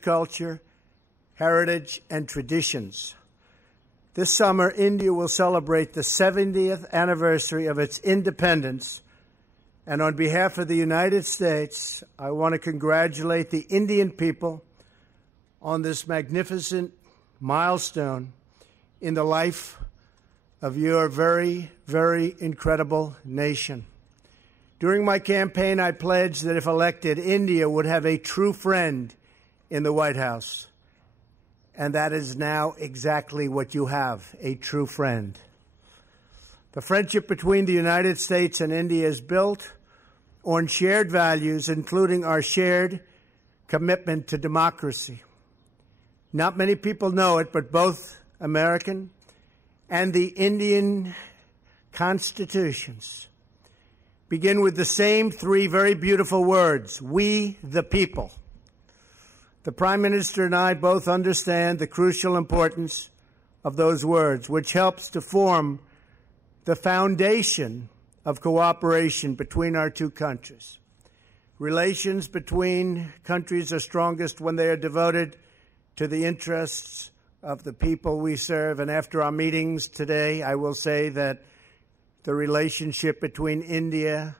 rich culture, heritage, and traditions. This summer, India will celebrate the 70th anniversary of its independence, and on behalf of the United States, I want to congratulate the Indian people on this magnificent milestone in the life of your very, very incredible nation. During my campaign, I pledged that if elected, India would have a true friend in the White House. And that is now exactly what you have, a true friend. The friendship between the United States and India is built on shared values, including our shared commitment to democracy. Not many people know it, but both American and the Indian constitutions begin with the same three very beautiful words: we the people. The Prime Minister and I both understand the crucial importance of those words, which helps to form the foundation of cooperation between our two countries. Relations between countries are strongest when they are devoted to the interests of the people we serve. And after our meetings today, I will say that the relationship between India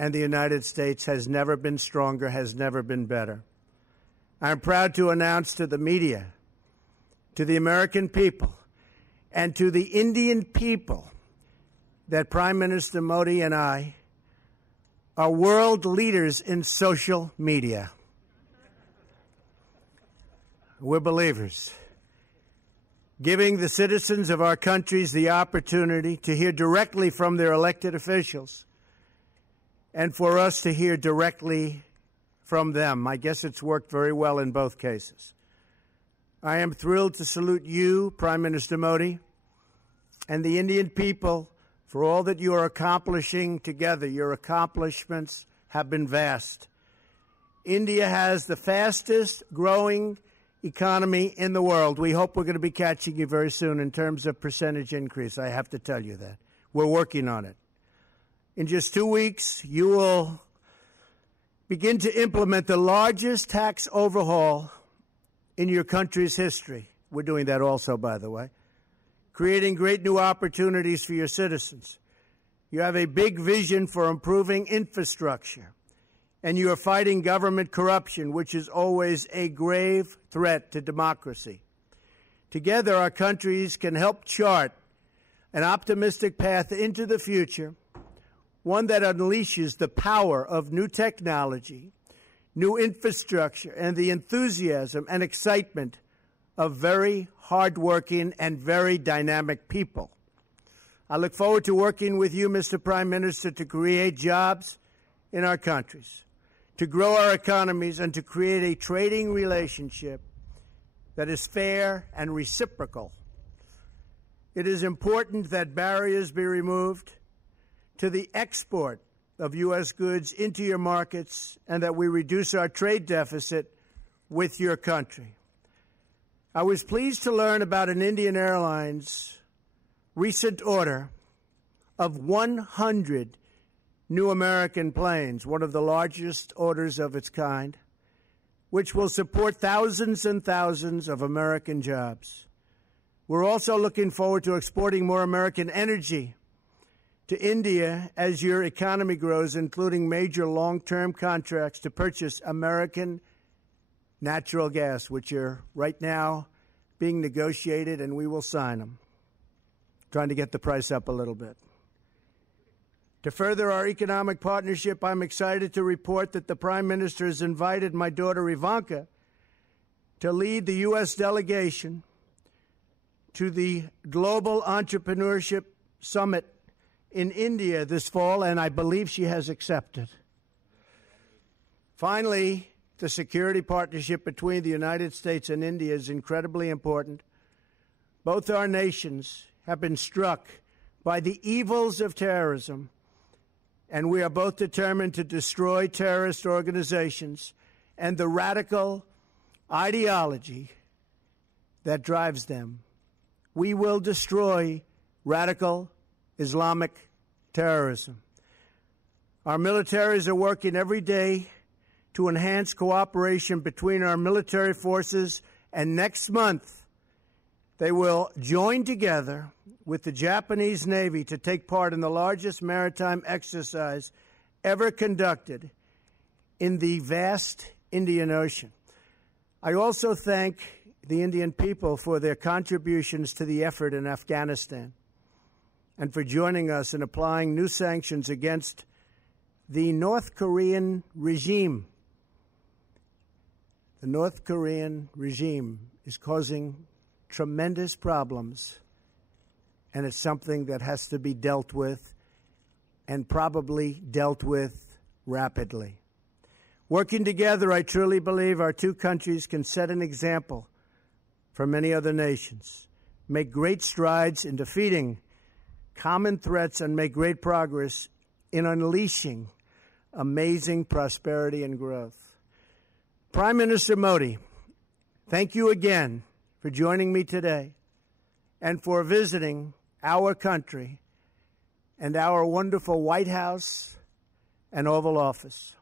and the United States has never been stronger, has never been better. I'm proud to announce to the media, to the American people, and to the Indian people that Prime Minister Modi and I are world leaders in social media. We're believers, giving the citizens of our countries the opportunity to hear directly from their elected officials and for us to hear directly from them. I guess it's worked very well in both cases. I am thrilled to salute you, Prime Minister Modi, and the Indian people for all that you are accomplishing together. Your accomplishments have been vast. India has the fastest growing economy in the world. We hope we're going to be catching you very soon in terms of percentage increase. I have to tell you that. We're working on it. In just 2 weeks, you will begin to implement the largest tax overhaul in your country's history. We're doing that also, by the way, creating great new opportunities for your citizens. You have a big vision for improving infrastructure, and you are fighting government corruption, which is always a grave threat to democracy. Together, our countries can help chart an optimistic path into the future, one that unleashes the power of new technology, new infrastructure, and the enthusiasm and excitement of very hardworking and very dynamic people. I look forward to working with you, Mr. Prime Minister, to create jobs in our countries, to grow our economies, and to create a trading relationship that is fair and reciprocal. It is important that barriers be removed to the export of U.S. goods into your markets and that we reduce our trade deficit with your country. I was pleased to learn about an Indian Airlines recent order of 100 new American planes, one of the largest orders of its kind, which will support thousands and thousands of American jobs. We're also looking forward to exporting more American energy to India as your economy grows, including major long-term contracts to purchase American natural gas, which are right now being negotiated, and we will sign them, trying to get the price up a little bit. To further our economic partnership, I'm excited to report that the Prime Minister has invited my daughter Ivanka to lead the U.S. delegation to the Global Entrepreneurship Summit in India this fall, and I believe she has accepted. Finally, the security partnership between the United States and India is incredibly important. Both our nations have been struck by the evils of terrorism, and we are both determined to destroy terrorist organizations and the radical ideology that drives them. We will destroy radical Islamic terrorism. Our militaries are working every day to enhance cooperation between our military forces, and next month they will join together with the Japanese Navy to take part in the largest maritime exercise ever conducted in the vast Indian Ocean. I also thank the Indian people for their contributions to the effort in Afghanistan and for joining us in applying new sanctions against the North Korean regime. The North Korean regime is causing tremendous problems, and it's something that has to be dealt with, and probably dealt with rapidly. Working together, I truly believe our two countries can set an example for many other nations, make great strides in defeating common threats, and make great progress in unleashing amazing prosperity and growth. Prime Minister Modi, thank you again for joining me today and for visiting our country and our wonderful White House and Oval Office.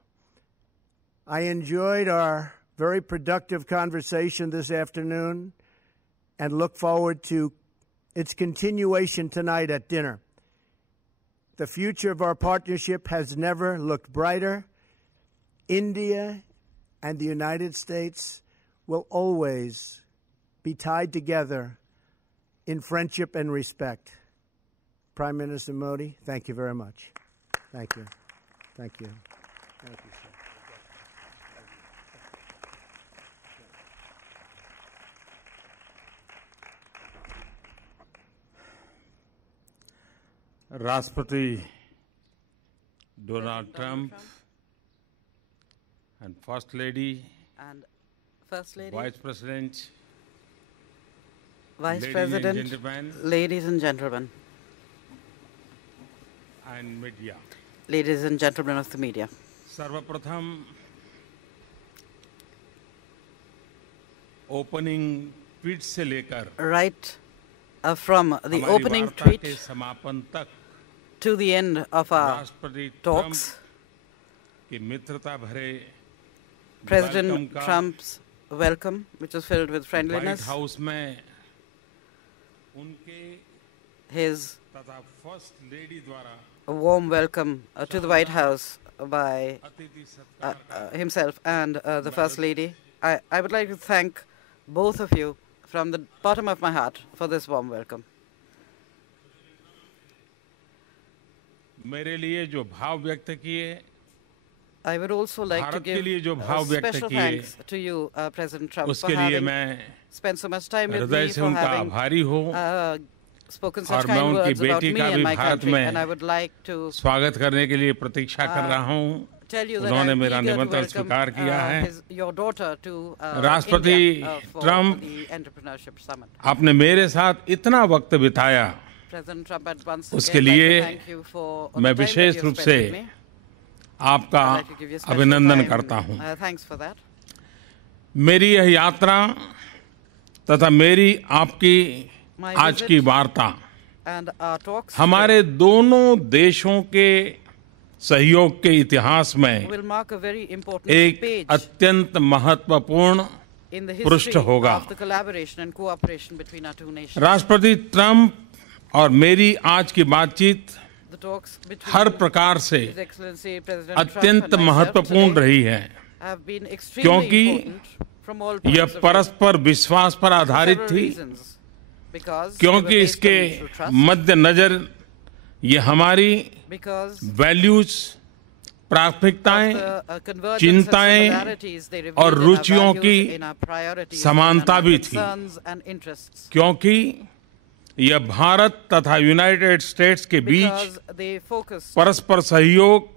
I enjoyed our very productive conversation this afternoon and look forward to its continuation tonight at dinner. The future of our partnership has never looked brighter. India and the United States will always be tied together in friendship and respect. Prime Minister Modi, thank you very much. Thank you. Thank you. Thank you, sir. Rashtrapati Donald Trump and First Lady, Vice President, ladies and gentlemen, and media. Ladies and gentlemen of the media. Sarvapratham, opening tweet se lekar right from the opening tweet to the end of our talks, President Trump's welcome, which was filled with friendliness, his warm welcome to the White House by himself and the First Lady. I would like to thank both of you from the bottom of my heart for this warm welcome. मेरे लिए जो भाव व्यक्त किए, I would also like to give special thanks to you, President Trump, for having spent so much time with me, for having spoken such kind words about me and my country, and I would like to स्वागत करने के लिए प्रतीक्षा कर रहा हूं. tell you that उन्होंने I'm मेरा eager to निमंत्रण स्वीकार किया है. welcome your daughter to राष्ट्रपति India for Trump, the Entrepreneurship Summit. आपने मेरे साथ इतना वक्त बिताया, President Trump, at once उसके again, लिए like to thank you for all मैं the time that wishes you रूप spent से with me. आपका I'd like to give you special अभिनंदन time. करता हूं. Thanks for that. मेरी यह यात्रा तथा मेरी आपकी My आज visit की वार्ता and our talks हमारे दोनों देशों के सहयोग के इतिहास में will mark a very important एक page अत्यंत महत्वपूर्ण in the पृष्ठ history होगा. of the collaboration and cooperation between our two nations. राष्ट्रपति ट्रम्प और मेरी आज की बातचीत The talks between हर प्रकार से His Excellency President Trump अत्यंत and myself महत्वपूर्ण today रही है, have been extremely क्योंकि important from all points यह of view. परस्पर विश्वास पर आधारित Several थी, reasons. Because क्योंकि they were based इसके on mutual trust, मद्देनजर ये हमारी because वैल्यूज, प्राथमिकताएं, the convergence and चिंताएं similarities they revealed और in our रुचियों values, की in our priorities, समानता and in भी our थी. concerns and interests. क्योंकि यह भारत तथा यूनाइटेड स्टेट्स के बीच Because they focus परस्पर सहयोग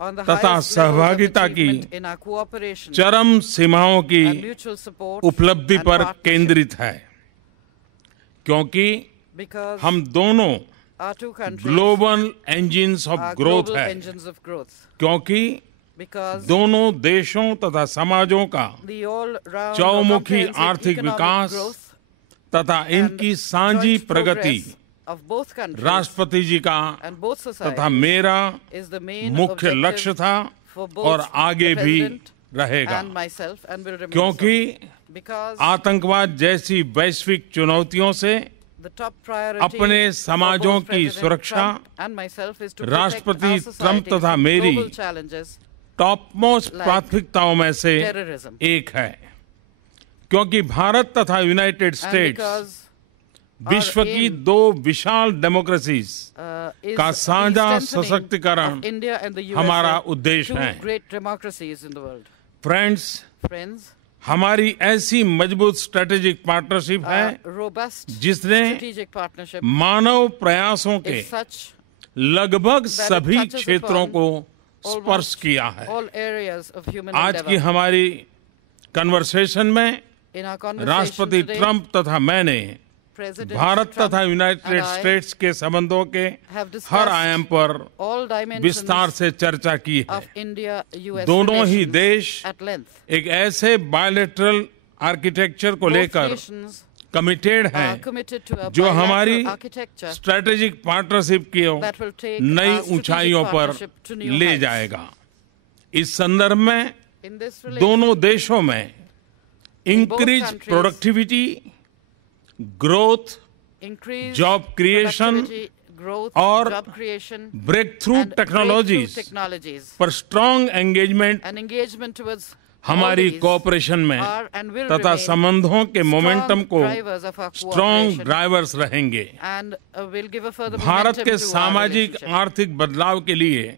on the तथा highest levels of सहभागिता की achievement in our cooperation चरम सीमाओं की and mutual support उपलब्धि and पर partnership. केंद्रित है, क्योंकि Because हम दोनों our two countries global engines of are growth global है, engines of growth. क्योंकि Because दोनों देशों तथा समाजों का the all-round चौमुखी comprehensive आर्थिक economic विकास growth तथा and इनकी साझी joint Pragati progress of both countries राष्ट्रपति जी का and both तथा societies मेरा is the main मुख्य objective लक्ष्य था for both और आगे the भी President रहेगा, and myself and will remain क्योंकि so. Because आतंकवाद जैसी वैश्विक चुनौतियों से the top priority अपने समाजों for both की President सुरक्षा Trump and myself is to राष्ट्रपति protect our ट्रंप societies तथा from मेरी global challenges top most like प्राथमिकताओं में से terrorism. एक है, क्योंकि भारत तथा यूनाइटेड And स्टेट्स because विश्व our की aim, दो विशाल डेमोक्रेसीज is का the साझा strengthening सशक्तिकरण of India and the हमारा USA, उद्देश्य two है। great democracies in the world. Friends, Friends, हमारी ऐसी मजबूत स्ट्रेटेजिक पार्टनरशिप है robust जिसने strategic partnership मानव प्रयासों के is such लगभग that it सभी touches क्षेत्रों upon को स्पर्श almost किया है। all areas of human आज की endeavor. हमारी कन्वर्सेशन में In our conversation राष्ट्रपति today, ट्रंप तथा मैंने President भारत Trump तथा and यूनाइटेड I स्टेट्स के संबंधों के have discussed हर आयाम पर all dimensions विस्तार से चर्चा की है। of India-US दोनों ही relations देश at length. एक ऐसे बायलैटरल आर्किटेक्चर को Both लेकर nations कमिटेड are हैं committed to a जो हमारी bilateral architecture स्ट्रेटेजिक पार्टनरशिप की that will take नई our strategic ऊंचाइयों पर partnership to new ले heights. जाएगा। इस संदर्भ में In this दोनों relation, देशों में both increase countries, productivity, growth, increase job creation productivity, growth, और job creation, breakthrough and breakthrough technologies technologies पर strong engagement and engagement towards हमारी all these कोऑपरेशन में are and will तथा remain संबंधों के momentum strong को drivers of our strong cooperation drivers रहेंगे। and will give a further Bharat momentum के to our सामाजिक relationship. आर्थिक बदलाव के लिए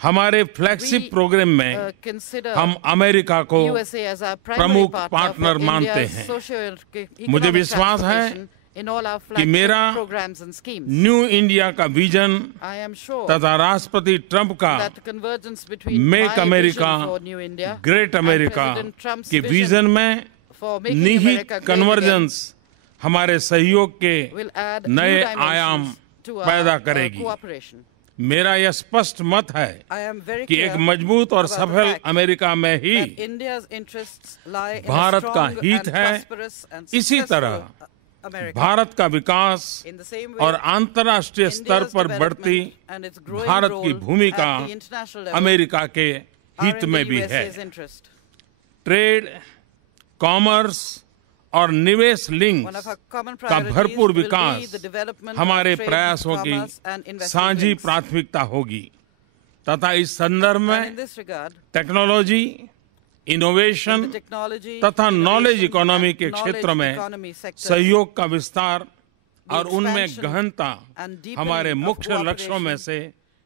हमारे फ्लैगशिप We, प्रोग्राम में consider हम अमेरिका को USA as our primary प्रमुख partner पार्टनर for मानते India's हैं। socio-economic मुझे विश्वास है transformation in all our कि flagship मेरा programs and schemes. New India का विजन I am sure तथा राष्ट्रपति ट्रंप का that convergence between make my America vision for New India great and America President Trump's के vision विजन में for making निहित America great again convergence हमारे सहयोग के will add नए new आयाम dimensions to पैदा our करेगी। cooperation. मेरा यह स्पष्ट मत है I am very कि एक clear मजबूत और about the सफल fact अमेरिका में ही that India's interests lie in a Bharat का strong हित and है। prosperous and इसी तरह successful America. भारत का विकास In the same way, और अंतर्राष्ट्रीय स्तर India's पर बढ़ती development and its growing Bharat की role भूमिका at the international level America के are हित in में the भी है। USA's interest. ट्रेड, कॉमर्स और निवेश link One of our common का priorities भरपूर will be Vikas the development हमारे of trade, प्रयासों की commerce and investment साझी links. प्राथमिकता होगी तथा इस संदर्भ And in में this regard, technology, in innovation the technology, तथा नॉलेज innovation इकोनॉमी and के knowledge क्षेत्र में economy sectors, सहयोग का विस्तार the और उनमें expansion गहनता and deepening हमारे of मुख्य लक्ष्यों में से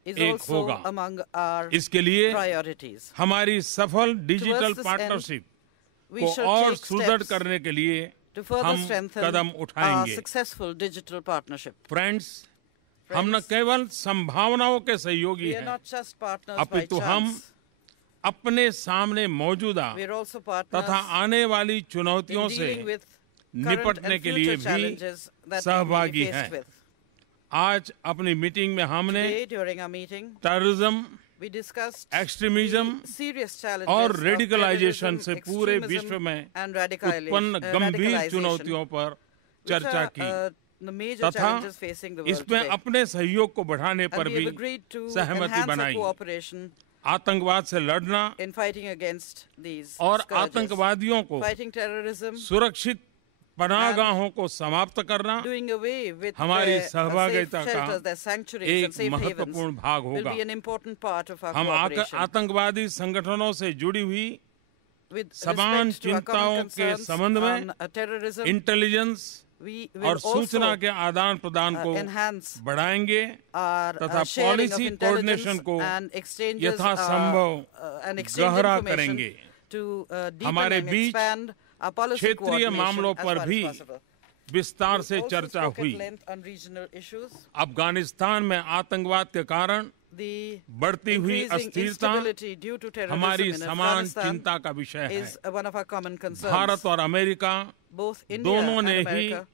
is एक also होगा। among our इसके लिए priorities. हमारी सफल digital Towards this end, partnership We को shall और take सुदृढ़ steps करने के लिए to further हम strengthen कदम our उठाएंगे। successful digital partnership. फ्रेंड्स, हम न केवल संभावनाओं के सहयोगी We are हैं, not just partners by अपितु हम chance. अपने सामने मौजूदा We are also partners तथा आने वाली in चुनौतियों से dealing with current निपटने and के लिए future भी challenges that we may be सहभागी faced हैं। with. आज अपनी मीटिंग में हमने Today, during our meeting, terrorism, we discussed extremism the serious challenges और of रेडिकलाइजेशन terrorism, से पूरे extremism विश्व में and उत्पन्न गंभीर radicalization, चुनौतियों पर which चर्चा are, की the major तथा challenges facing the world इसमें today. अपने सहयोग को बढ़ाने And पर we भी have agreed to सहमति enhance our बनाई। cooperation आतंकवाद से लड़ना in fighting against these और scourges, आतंकवादियों को fighting terrorism, सुरक्षित पनाहगाहों को समाप्त करना doing away with हमारी their safe सहभागिता का shelters, their sanctuaries एक and safe havens महत्वपूर्ण भाग will होगा। be an important part of our हम cooperation. आतंकवादी संगठनों से जुड़ी हुई With समान respect to our common चिंताओं के concerns संबंध में on terrorism, इंटेलिजेंस we और will सूचना also के आदान प्रदान को enhance बढ़ाएंगे our तथा sharing of policy intelligence coordination को and exchanges यथासंभव and exchange गहरा information करेंगे। to deepen हमारे and beach expand our policy क्षेत्रीय coordination मामलों as पर far as भी possible. विस्तार We से also चर्चा spoke at हुई। length on regional issues. Afghanistan में आतंकवाद के कारण The बढ़ती हुई increasing अस्थिरता instability due to terrorism हमारी in समान Afghanistan चिंता का विषय है। is one of our common concerns. Bharat और अमेरिका Both India दोनों and ने ही America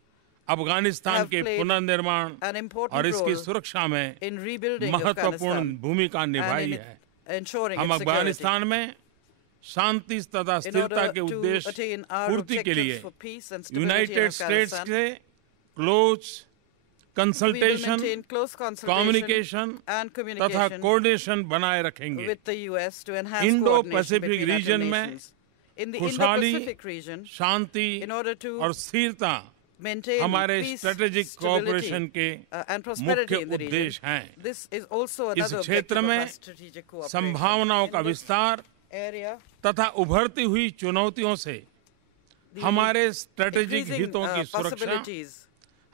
अफगानिस्तान have के played पुनर्निर्माण an important और इसकी role सुरक्षा में in rebuilding महत्वपूर्ण Afghanistan भूमिका and निभाई in है। ensuring हम its security. अफगानिस्तान में शांति तथा In स्थिरता order के to उद्देश्य attain our पूर्ति के objectives लिए for peace and stability in United States Afghanistan, के close consultation, maintain close consultation communication and तथा communication कोऑर्डिनेशन बनाए रखेंगे। with the US to enhance Indo coordination Pacific between our two region में nations. In the खुशहाली, Indo-Pacific region, Shanti in order to और स्थिरता maintain हमारे peace, strategic stability, cooperation के and prosperity मुख्य in the region. उद्देश्य हैं। This is also इस another क्षेत्र objective of में our strategic cooperation. संभावनाओं का In this विस्तार area, तथा उभरती हुई चुनौतियों से the हमारे स्ट्रेटेजिक increasing, हितों की सुरक्षा possibilities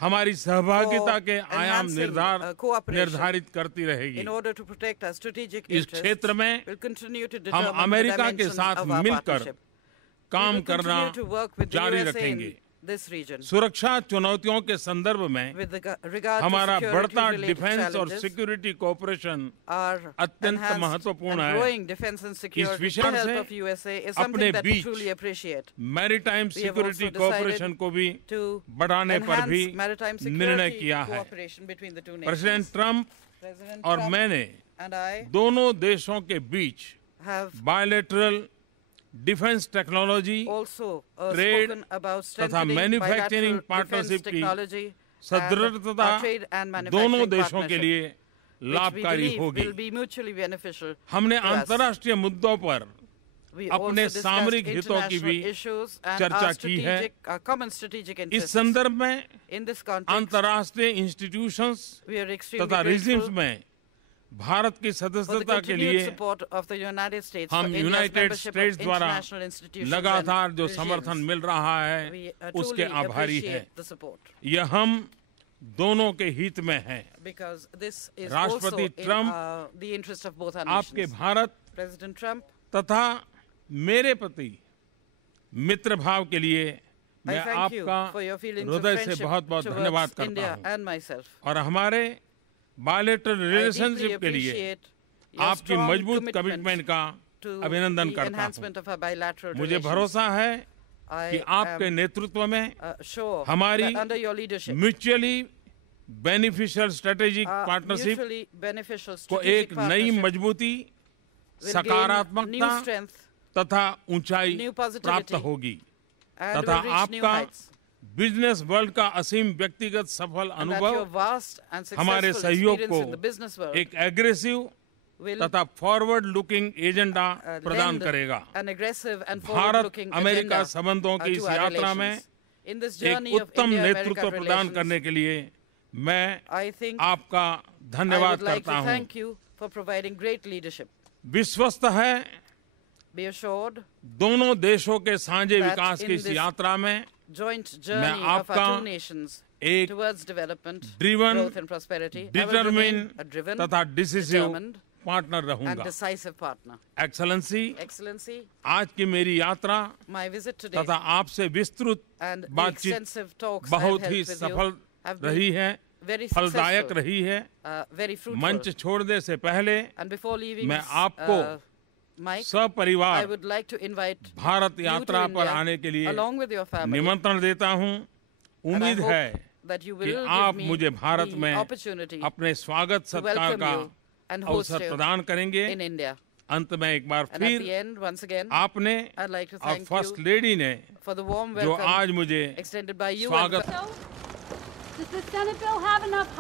हमारी सहभागिता के for आयाम enhancing, cooperation निर्धारित करती रहेगी। in order to protect our strategic इस interests, क्षेत्र में will continue to हम determine the अमेरिका के dimensions साथ of our मिलकर partnership. We काम will करना continue to work with the जारी USA रखेंगे। in this region. सुरक्षा चुनौतियों के संदर्भ में With regard to हमारा security बढ़ता related डिफेंस और challenges, सिक्योरिटी कोऑपरेशन our अत्यंत enhanced महत्वपूर्ण and है। growing defense and security with विचार the help से of USA is अपने something that we beach truly appreciate. Maritime We have security also cooperation decided को भी to बढ़ाने पर भी enhance maritime निर्णय security किया है। cooperation between the two president nations. Trump President और Trump मैंने and I दोनों देशों के बीच have bilateral defence technology also trade spoken about तथा strengthening manufacturing bilateral partnership defense की technology and सदृढ़ता our trade and दोनों manufacturing देशों के partnership, लिए which we लाभकारी believe होगी। will be mutually beneficial हमने to us. अंतर्राष्ट्रीय मुद्दों पर We अपने also सामरिक discussed हितों की भी international issues and चर्चा our की है। our common strategic इस interests. संदर्भ में In this context, अंतर्राष्ट्रीय इंस्टीट्यूशंस we are extremely तथा रिजिम्स grateful में भारत की for the सदस्यता के continued लिए support of the United States हम for India's United membership states of द्वारा international institutions लगातार and जो regimes. समर्थन मिल रहा है We उसके truly आभारी हैं। appreciate the support यह हम दोनों के हित में है। because this is राष्ट्रपति also in Trump the interest of both our आपके nations. भारत President Trump, तथा मेरे प्रति मित्र भाव के लिए I मैं thank you आपका for your feelings of हृदय से friendship बहुत बहुत धन्यवाद towards करता India हूँ and myself. और हमारे बायलैटरल I deeply रिलेशनशिप के लिए appreciate your आपकी strong मजबूत commitment कमिटमेंट का to अभिनंदन the करता हूँ। enhancement of our bilateral मुझे relations. भरोसा है कि I आपके am नेतृत्व में sure हमारी that under your leadership, mutually beneficial strategic partnership mutually beneficial को strategic एक नई partnership मजबूती, will gain सकारात्मकता new strength तथा ऊंचाई new प्राप्त positivity होगी and तथा will reach new आपका heights. बिजनेस वर्ल्ड का असीम व्यक्तिगत सफल And that your अनुभव vast and हमारे successful सहयोग experience को in the business world एक एग्रेसिव will तथा फॉरवर्ड लुकिंग एजेंडा प्रदान lend करेगा। an aggressive and Bharat forward-looking America agenda संबंधों की to इस our यात्रा में relations. In this एक journey of उत्तम India-America नेतृत्व प्रदान relations, करने के लिए मैं I think आपका I धन्यवाद would like करता to हूँ। thank you for providing great leadership. विश्वस्त है Be assured, दोनों देशों के साझे that विकास की in इस this यात्रा में joint journey of आपका our two nations एक towards development, driven, growth and prosperity, I will remain determine a driven, तथा डिसिसिव determined पार्टनर and रहूंगा। decisive partner. एक्सेलेंसी, Excellency, आज की मेरी यात्रा my visit today तथा आपसे विस्तृत and the बातचीत extensive talks I have बहुत held ही with you सफल have रही been है, very फलदायक successful, रही है। very fruitful. मंच छोड़ने से पहले And before leaving मैं this, आपको Mike, I सपरिवार would like to invite Bharat you यात्रा to पर India आने के लिए along with your family. निमंत्रण देता हूँ। And I उम्मीद hope है that you कि will आप give me मुझे भारत the में opportunity अपने स्वागत to सत्कार welcome का you and host अवसर you प्रदान करेंगे। in India. अंत में एक बार And at the फिर end, once again, आपने I'd like to और thank फर्स्ट you लेडी ने for the warm जो welcome आज मुझे extended by you and स्वागत Does the Senate bill have enough